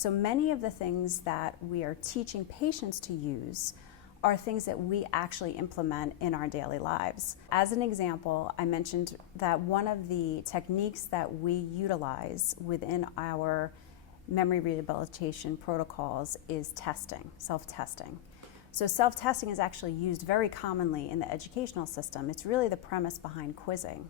So many of the things that we are teaching patients to use are things that we actually implement in our daily lives. As an example, I mentioned that one of the techniques that we utilize within our memory rehabilitation protocols is testing, self-testing. So self-testing is actually used very commonly in the educational system. It's really the premise behind quizzing.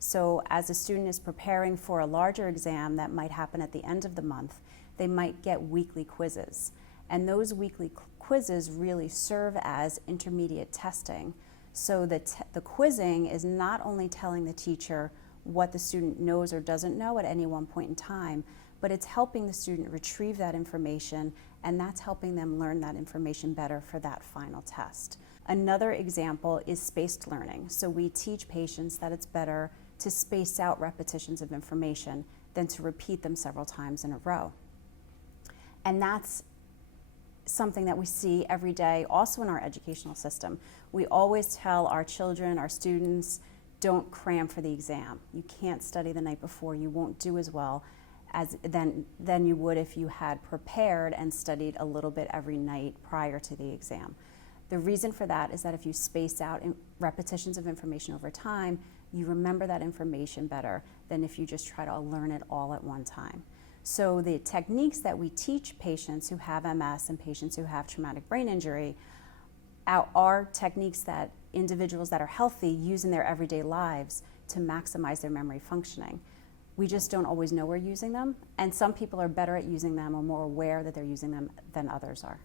So as a student is preparing for a larger exam that might happen at the end of the month, they might get weekly quizzes. And those weekly quizzes really serve as intermediate testing. So the quizzing is not only telling the teacher what the student knows or doesn't know at any one point in time, but it's helping the student retrieve that information, and that's helping them learn that information better for that final test. Another example is spaced learning. So we teach patients that it's better to space out repetitions of information than to repeat them several times in a row. And that's something that we see every day also in our educational system. We always tell our children, our students, don't cram for the exam. You can't study the night before. You won't do as well than you would if you had prepared and studied a little bit every night prior to the exam. The reason for that is that if you space out repetitions of information over time, you remember that information better than if you just try to learn it all at one time. So the techniques that we teach patients who have MS and patients who have traumatic brain injury are techniques that individuals that are healthy use in their everyday lives to maximize their memory functioning. We just don't always know we're using them, and some people are better at using them or more aware that they're using them than others are.